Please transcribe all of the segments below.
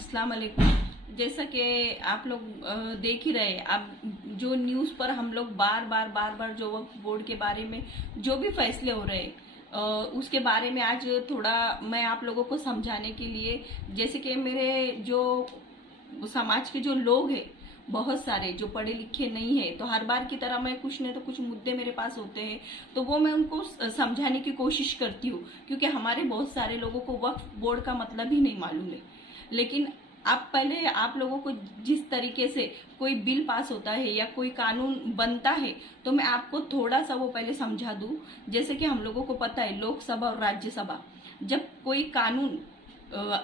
अस्सलाम वालेकुम। जैसा कि आप लोग देख ही रहे, अब जो न्यूज़ पर हम लोग बार बार जो वक्फ बोर्ड के बारे में जो भी फैसले हो रहे उसके बारे में आज थोड़ा मैं आप लोगों को समझाने के लिए, जैसे कि मेरे जो समाज के जो लोग हैं बहुत सारे जो पढ़े लिखे नहीं है, तो हर बार की तरह मैं कुछ न तो कुछ मुद्दे मेरे पास होते हैं तो वो मैं उनको समझाने की कोशिश करती हूँ, क्योंकि हमारे बहुत सारे लोगों को वक्फ बोर्ड का मतलब ही नहीं मालूम है। लेकिन अब पहले आप लोगों को जिस तरीके से कोई बिल पास होता है या कोई कानून बनता है तो मैं आपको थोड़ा सा वो पहले समझा दूं। जैसे कि हम लोगों को पता है लोकसभा और राज्यसभा, जब कोई कानून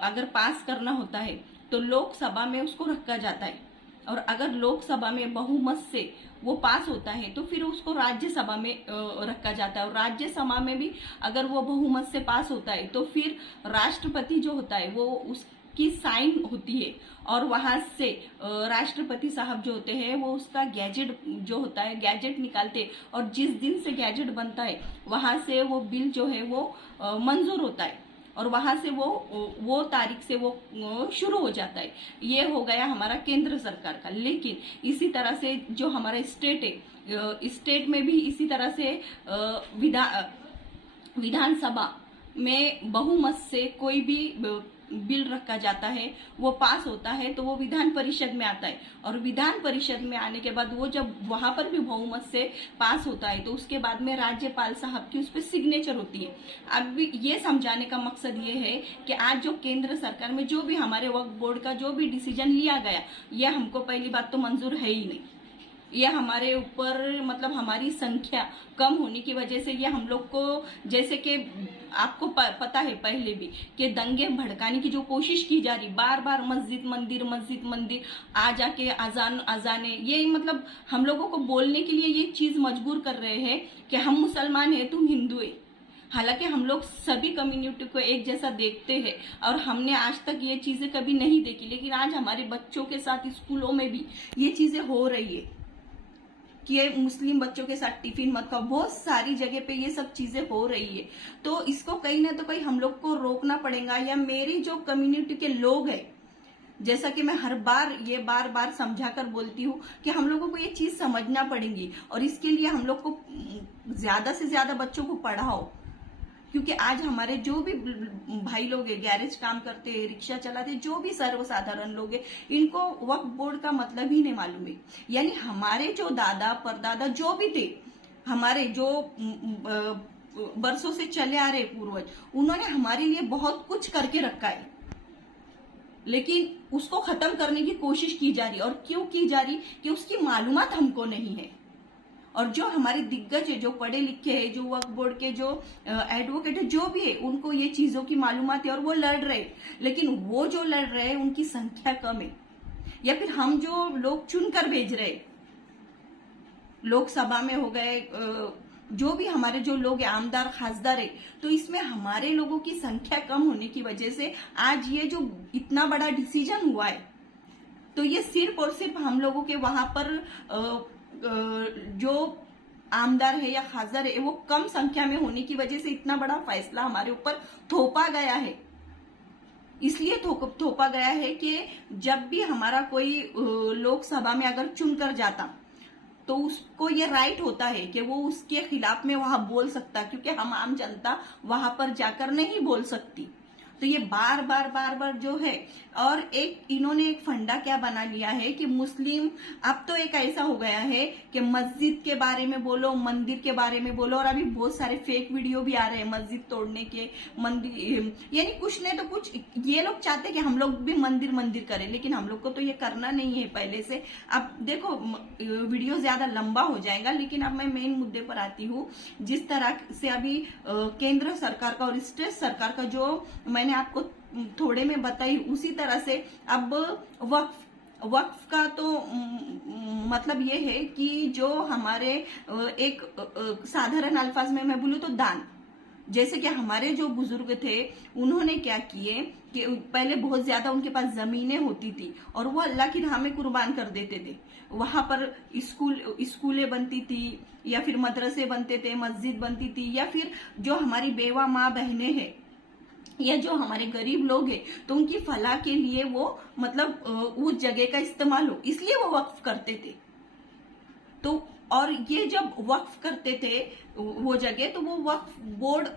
अगर पास करना होता है तो लोकसभा में उसको रखा जाता है, और अगर लोकसभा में बहुमत से वो पास होता है तो फिर उसको राज्यसभा में रखा जाता है, और राज्यसभा में भी अगर वो बहुमत से पास होता है तो फिर राष्ट्रपति जो होता है वो उसकी साइन होती है, और वहां से राष्ट्रपति साहब जो होते हैं वो उसका गैजेट जो होता है गैजेट निकालते हैं, और जिस दिन से गैजेट बनता है वहां से वो बिल जो है वो मंजूर होता है, और वहां से वो तारीख से वो शुरू हो जाता है। ये हो गया हमारा केंद्र सरकार का। लेकिन इसी तरह से जो हमारा स्टेट है, स्टेट में भी इसी तरह से विधानसभा में बहुमत से कोई भी बिल रखा जाता है, वो पास होता है तो वो विधान परिषद में आता है, और विधान परिषद में आने के बाद वो जब वहां पर भी बहुमत से पास होता है तो उसके बाद में राज्यपाल साहब की उस पर सिग्नेचर होती है। अब ये समझाने का मकसद ये है कि आज जो केंद्र सरकार में जो भी हमारे वक्फ बोर्ड का जो भी डिसीजन लिया गया, यह हमको पहली बात तो मंजूर है ही नहीं। ये हमारे ऊपर मतलब हमारी संख्या कम होने की वजह से ये हम लोग को, जैसे कि आपको पता है पहले भी कि दंगे भड़काने की जो कोशिश की जा रही, बार बार मस्जिद मंदिर आ जाके अजाने, ये मतलब हम लोगों को बोलने के लिए ये चीज मजबूर कर रहे हैं कि हम मुसलमान हैं तुम हिंदू है। हालांकि हम लोग सभी कम्युनिटी को एक जैसा देखते हैं और हमने आज तक ये चीजें कभी नहीं देखी, लेकिन आज हमारे बच्चों के साथ स्कूलों में भी ये चीजें हो रही है कि मुस्लिम बच्चों के साथ टिफिन मत खाओ, बहुत सारी जगह पे ये सब चीजें हो रही है। तो इसको कहीं ना तो कहीं हम लोग को रोकना पड़ेगा, या मेरी जो कम्युनिटी के लोग हैं, जैसा कि मैं हर बार ये बार समझा कर बोलती हूँ कि हम लोगों को ये चीज समझना पड़ेगी, और इसके लिए हम लोग को ज्यादा से ज्यादा बच्चों को पढ़ाओ, क्योंकि आज हमारे जो भी भाई लोग हैं, गैरेज काम करते हैं, रिक्शा चलाते, जो भी सर्वसाधारण लोग हैं, इनको वक्फ बोर्ड का मतलब ही नहीं मालूम है। यानी हमारे जो दादा परदादा जो भी थे, हमारे जो बरसों से चले आ रहे पूर्वज, उन्होंने हमारे लिए बहुत कुछ करके रखा है, लेकिन उसको खत्म करने की कोशिश की जा रही। और क्यों की जा रही? कि उसकी मालूमात हमको नहीं है। और जो हमारे दिग्गज है, जो पढ़े लिखे हैं, जो वक्फ बोर्ड के जो एडवोकेट है, जो भी है, उनको ये चीजों की मालूमात है और वो लड़ रहे, लेकिन वो जो लड़ रहे हैं उनकी संख्या कम है, या फिर हम जो लोग चुनकर भेज रहे, लोकसभा में हो गए, जो भी हमारे जो लोग आमदार खासदार है, तो इसमें हमारे लोगों की संख्या कम होने की वजह से आज ये जो इतना बड़ा डिसीजन हुआ है, तो ये सिर्फ और सिर्फ हम लोगों के वहां पर जो आमदार है या खासदार है वो कम संख्या में होने की वजह से इतना बड़ा फैसला हमारे ऊपर थोपा गया है। इसलिए थोपा गया है कि जब भी हमारा कोई लोकसभा में अगर चुनकर जाता तो उसको ये राइट होता है कि वो उसके खिलाफ में वहां बोल सकता, क्योंकि हम आम जनता वहां पर जाकर नहीं बोल सकती। तो ये बार जो है, और एक इन्होंने एक फंडा क्या बना लिया है कि मुस्लिम, अब तो एक ऐसा हो गया है कि मस्जिद के बारे में बोलो, मंदिर के बारे में बोलो, और अभी बहुत सारे फेक वीडियो भी आ रहे हैं मस्जिद तोड़ने के, मंदिर यानी कुछ नहीं तो कुछ ये लोग चाहते कि हम लोग भी मंदिर करें, लेकिन हम लोग को तो ये करना नहीं है पहले से। अब देखो वीडियो ज्यादा लंबा हो जाएगा, लेकिन अब मैं मेन मुद्दे पर आती हूँ। जिस तरह से अभी केंद्र सरकार का और स्टेट सरकार का जो मैंने आपको थोड़े में बताई, उसी तरह से अब वक्फ का तो मतलब ये है कि जो हमारे एक साधारण अल्फाज में मैं बोलूं तो दान, जैसे कि हमारे जो बुजुर्ग थे उन्होंने क्या किए कि पहले बहुत ज्यादा उनके पास जमीनें होती थी और वो अल्लाह की राह में कुर्बान कर देते थे। वहां पर स्कूलें बनती थी, या फिर मदरसे बनते थे, मस्जिद बनती थी, या फिर जो हमारी बेवा माँ बहनें हैं या जो हमारे गरीब लोग हैं तो उनकी फलाह के लिए वो मतलब उस जगह का इस्तेमाल हो, इसलिए वो वक्फ करते थे। तो और ये जब वक्फ करते थे वो जगह, तो वो वक्फ बोर्ड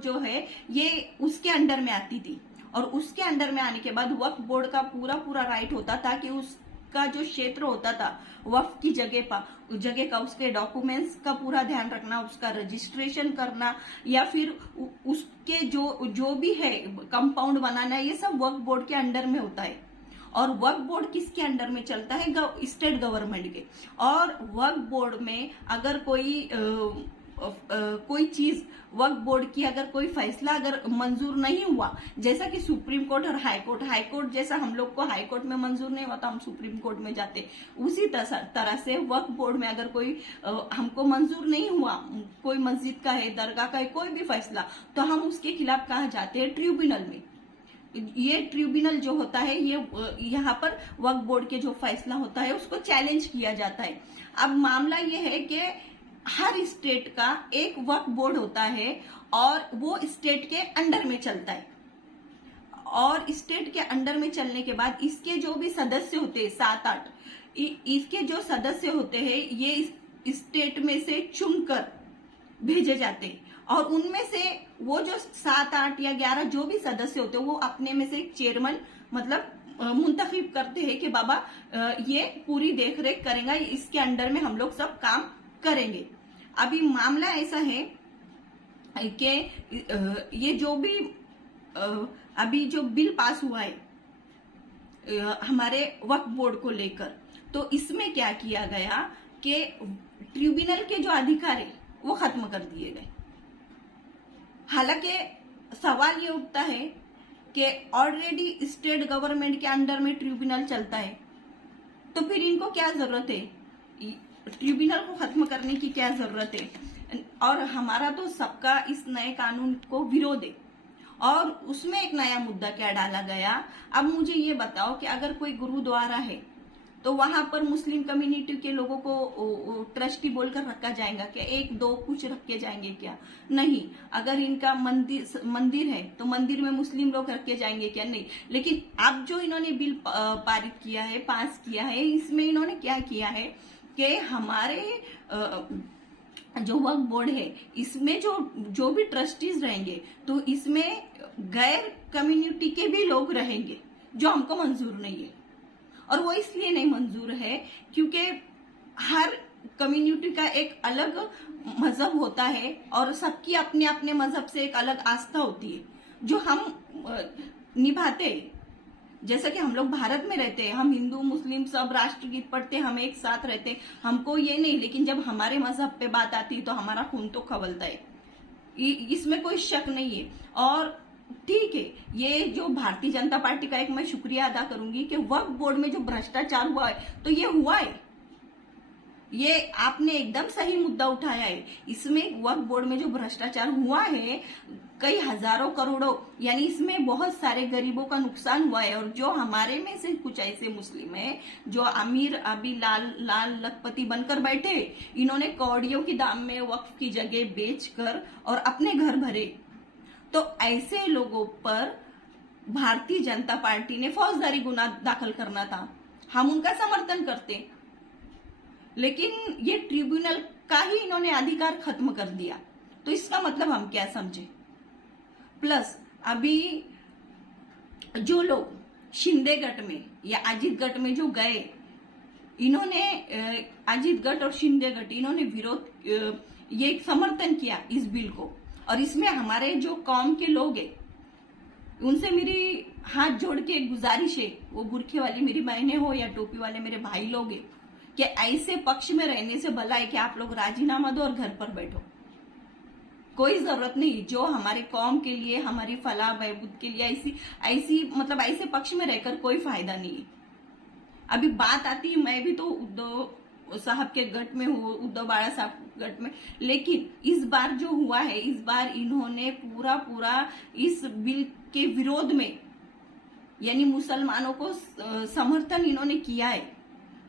जो है ये उसके अंडर में आती थी। और उसके अंडर में आने के बाद वक्फ बोर्ड का पूरा पूरा राइट होता था कि उसका जो क्षेत्र होता था वक्फ की जगह का उसके डॉक्यूमेंट्स का पूरा ध्यान रखना, उसका रजिस्ट्रेशन करना, या फिर उसके जो भी है कंपाउंड बनाना, ये सब वक्फ बोर्ड के अंडर में होता है। और वक्फ बोर्ड किसके अंडर में चलता है? स्टेट गवर्नमेंट के। और वक्फ बोर्ड में अगर कोई चीज वक्फ बोर्ड की अगर कोई फैसला अगर मंजूर नहीं हुआ, जैसा कि सुप्रीम कोर्ट और हाई कोर्ट जैसा हम लोग को हाई कोर्ट में मंजूर नहीं हुआ तो हम सुप्रीम कोर्ट में जाते, उसी तरह से वक्फ बोर्ड में अगर कोई हमको मंजूर नहीं हुआ, कोई मस्जिद का है, दरगाह का है, कोई भी फैसला, तो हम उसके खिलाफ कहाँ जाते हैं? ट्रिब्यूनल में। ये ट्रिब्यूनल जो होता है ये यहाँ पर वक्फ बोर्ड के जो फैसला होता है उसको चैलेंज किया जाता है। अब मामला ये है कि हर स्टेट का एक वक्फ बोर्ड होता है और वो स्टेट के अंडर में चलता है। और स्टेट के अंडर में चलने के बाद इसके जो भी सदस्य होते हैं 7-8, इसके जो सदस्य होते हैं ये स्टेट में से चुनकर भेजे जाते हैं। और उनमें से वो जो 7-8 या 11 जो भी सदस्य होते हैं वो अपने में से एक चेयरमैन मतलब मुंतखब करते हैं कि बाबा ये पूरी देखरेख करेगा, इसके अंडर में हम लोग सब काम करेंगे। अभी मामला ऐसा है कि ये जो भी अभी जो बिल पास हुआ है हमारे वक्फ बोर्ड को लेकर, तो इसमें क्या किया गया कि ट्रिब्यूनल के जो अधिकार है वो खत्म कर दिए गए। हालांकि सवाल ये उठता है कि ऑलरेडी स्टेट गवर्नमेंट के अंडर में ट्रिब्यूनल चलता है, तो फिर इनको क्या जरूरत है? ट्रिब्यूनल को खत्म करने की क्या जरूरत है? और हमारा तो सबका इस नए कानून को विरोध है। और उसमें एक नया मुद्दा क्या डाला गया? अब मुझे ये बताओ कि अगर कोई गुरुद्वारा है तो वहां पर मुस्लिम कम्युनिटी के लोगों को ट्रस्टी बोलकर रखा जाएगा क्या? 1-2 कुछ रख के जाएंगे क्या? नहीं। अगर इनका मंदिर है तो मंदिर में मुस्लिम लोग रख के जाएंगे क्या? नहीं। लेकिन अब जो इन्होंने बिल पारित किया है, पास किया है, इसमें इन्होंने क्या किया है कि हमारे जो वक्फ बोर्ड है इसमें जो भी ट्रस्टीज रहेंगे तो इसमें गैर कम्युनिटी के भी लोग रहेंगे, जो हमको मंजूर नहीं है। और वो इसलिए नहीं मंजूर है क्योंकि हर कम्युनिटी का एक अलग मजहब होता है और सबकी अपने अपने मजहब से एक अलग आस्था होती है जो हम निभाते हैं। जैसा कि हम लोग भारत में रहते हैं, हम हिंदू मुस्लिम सब राष्ट्रगीत पढ़ते, हम एक साथ रहते, हमको ये नहीं, लेकिन जब हमारे मजहब पे बात आती है तो हमारा खून तो खवलता है, इसमें कोई शक नहीं है। और ठीक है, ये जो भारतीय जनता पार्टी का एक मैं शुक्रिया अदा करूंगी कि वक्फ बोर्ड में जो भ्रष्टाचार हुआ है तो ये हुआ है, ये आपने एकदम सही मुद्दा उठाया है। इसमें वक्फ बोर्ड में जो भ्रष्टाचार हुआ है कई हजारों करोड़ों, यानी इसमें बहुत सारे गरीबों का नुकसान हुआ है। और जो हमारे में से कुछ ऐसे मुस्लिम हैं जो अमीर अभी लाल लखपति बनकर बैठे, इन्होंने कौड़ियों की दाम में वक्फ की जगह बेचकर और अपने घर भरे। तो ऐसे लोगों पर भारतीय जनता पार्टी ने फौजदारी गुना दाखिल करना था, हम उनका समर्थन करते, लेकिन ये ट्रिब्यूनल का ही इन्होंने अधिकार खत्म कर दिया। तो इसका मतलब हम क्या समझे? प्लस अभी जो लोग शिंदे गट में या अजीत गट में जो गए, इन्होंने अजीत गट और शिंदे गट इन्होंने विरोध ये समर्थन किया इस बिल को। और इसमें हमारे जो कौम के लोग हैं उनसे मेरी हाथ जोड़ के गुजारिश है, वो बुरखे वाली मेरी बहनें हो या टोपी वाले मेरे भाई लोग हैं, कि ऐसे पक्ष में रहने से भला है कि आप लोग राजीनामा दो और घर पर बैठो। कोई जरूरत नहीं, जो हमारे कौम के लिए, हमारी फलाह बहबूद के लिए ऐसी मतलब ऐसे पक्ष में रहकर कोई फायदा नहीं है। अभी बात आती है, मैं भी तो उद्धव साहब के गट में हूँ, उद्धव बाला साहब गट में, लेकिन इस बार जो हुआ है, इस बार इन्होंने पूरा इस बिल के विरोध में, यानी मुसलमानों को समर्थन इन्होंने किया है।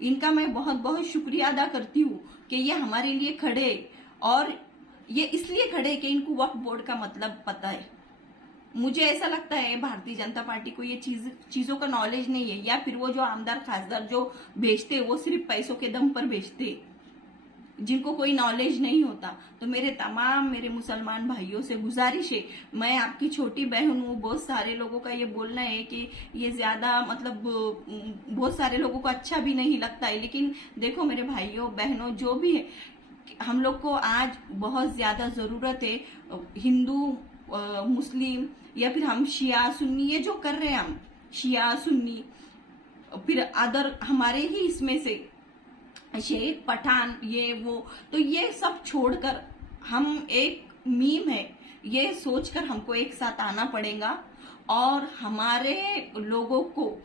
इनका मैं बहुत बहुत शुक्रिया अदा करती हूँ कि ये हमारे लिए खड़े, और ये इसलिए खड़े कि इनको वक्फ बोर्ड का मतलब पता है। मुझे ऐसा लगता है भारतीय जनता पार्टी को ये चीजों का नॉलेज नहीं है, या फिर वो जो आमदार खासदार जो भेजते वो सिर्फ पैसों के दम पर भेजते, जिनको कोई नॉलेज नहीं होता। तो मेरे मुसलमान भाइयों से गुजारिश है, मैं आपकी छोटी बहन हूँ, बहुत सारे लोगों का ये बोलना है कि ये ज्यादा मतलब बहुत सारे लोगों को अच्छा भी नहीं लगता है, लेकिन देखो मेरे भाइयों बहनों जो भी है, हम लोग को आज बहुत ज्यादा जरूरत है हिंदू मुस्लिम या फिर हम शिया सुन्नी, ये जो कर रहे हैं हम शिया सुन्नी, फिर अदर हमारे ही इसमें से शेख पठान ये वो, तो ये सब छोड़कर हम एक मीम है ये सोचकर हमको एक साथ आना पड़ेगा, और हमारे लोगों को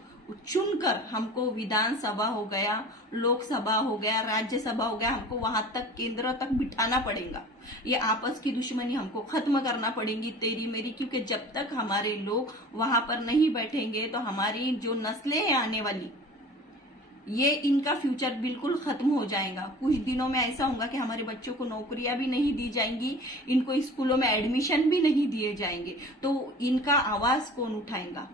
चुनकर हमको विधानसभा हो गया, लोकसभा हो गया, राज्यसभा हो गया, हमको वहां तक केंद्र तक बिठाना पड़ेगा। ये आपस की दुश्मनी हमको खत्म करना पड़ेगी तेरी मेरी, क्योंकि जब तक हमारे लोग वहां पर नहीं बैठेंगे तो हमारी जो नस्लें हैं आने वाली, ये इनका फ्यूचर बिल्कुल खत्म हो जाएगा। कुछ दिनों में ऐसा होगा कि हमारे बच्चों को नौकरियां भी नहीं दी जाएंगी, इनको स्कूलों में एडमिशन भी नहीं दिए जाएंगे, तो इनका आवाज कौन उठाएगा।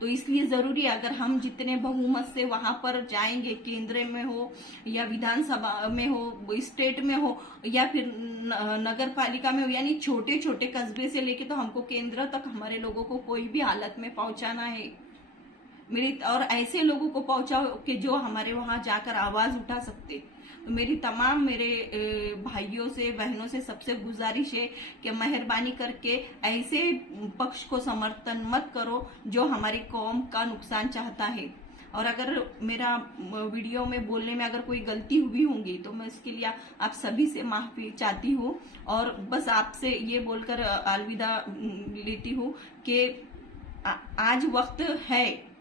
तो इसलिए जरूरी है, अगर हम जितने बहुमत से वहां पर जाएंगे, केंद्र में हो या विधानसभा में हो, स्टेट में हो या फिर नगर पालिका में हो, यानी छोटे छोटे कस्बे से लेके तो हमको केंद्र तक हमारे लोगों को कोई भी हालत में पहुंचाना है मेरी, और ऐसे लोगों को पहुंचाओ कि जो हमारे वहां जाकर आवाज उठा सकते। तो मेरी तमाम मेरे भाइयों से बहनों से सबसे गुजारिश है कि मेहरबानी करके ऐसे पक्ष को समर्थन मत करो जो हमारी कौम का नुकसान चाहता है। और अगर मेरा वीडियो में बोलने में अगर कोई गलती हुई होंगी तो मैं इसके लिए आप सभी से माफी चाहती हूँ, और बस आपसे ये बोलकर अलविदा लेती हूँ कि आज वक्त है,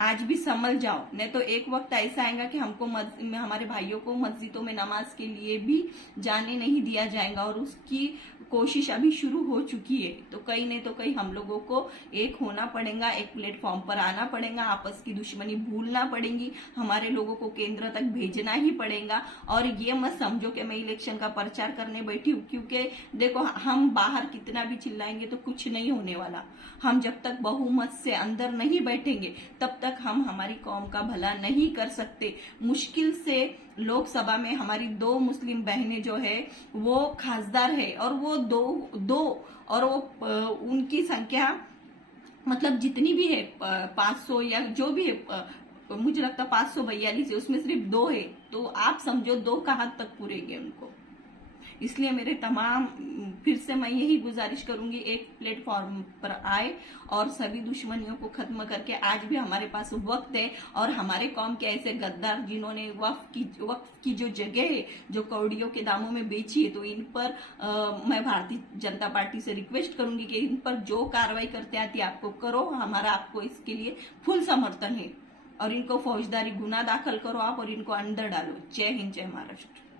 आज भी संभल जाओ, नहीं तो एक वक्त ऐसा आएगा कि हमको हमारे भाइयों को मस्जिदों में नमाज के लिए भी जाने नहीं दिया जाएगा, और उसकी कोशिश अभी शुरू हो चुकी है। तो कहीं नहीं तो कहीं हम लोगों को एक होना पड़ेगा, एक प्लेटफॉर्म पर आना पड़ेगा, आपस की दुश्मनी भूलना पड़ेगी, हमारे लोगों को केंद्र तक भेजना ही पड़ेगा। और ये मत समझो कि मैं इलेक्शन का प्रचार करने बैठी हूँ, क्योंकि देखो हम बाहर कितना भी चिल्लाएंगे तो कुछ नहीं होने वाला। हम जब तक बहुमत से अंदर नहीं बैठेंगे तब तक हम हमारी कौम का भला नहीं कर सकते। मुश्किल से लोकसभा में हमारी 2 मुस्लिम बहनें जो है वो खासदार है, और वो दो और वो उनकी संख्या मतलब जितनी भी है 500 या जो भी है, मुझे लगता 542 है, उसमें सिर्फ 2 है, तो आप समझो 2 कहाँ तक पूरेंगे उनको। इसलिए मेरे तमाम फिर से मैं यही गुजारिश करूंगी, एक प्लेटफॉर्म पर आए और सभी दुश्मनियों को खत्म करके, आज भी हमारे पास वक्त है, और हमारे कौम के ऐसे गद्दार जिन्होंने वक्फ की जो जगह है जो कौड़ियों के दामों में बेची है, तो इन पर मैं भारतीय जनता पार्टी से रिक्वेस्ट करूंगी कि इन पर जो कार्रवाई करते आती है आपको करो, हमारा आपको इसके लिए फुल समर्थन है, और इनको फौजदारी गुना दाखिल करो आप और इनको अंदर डालो। जय हिंद, जय महाराष्ट्र।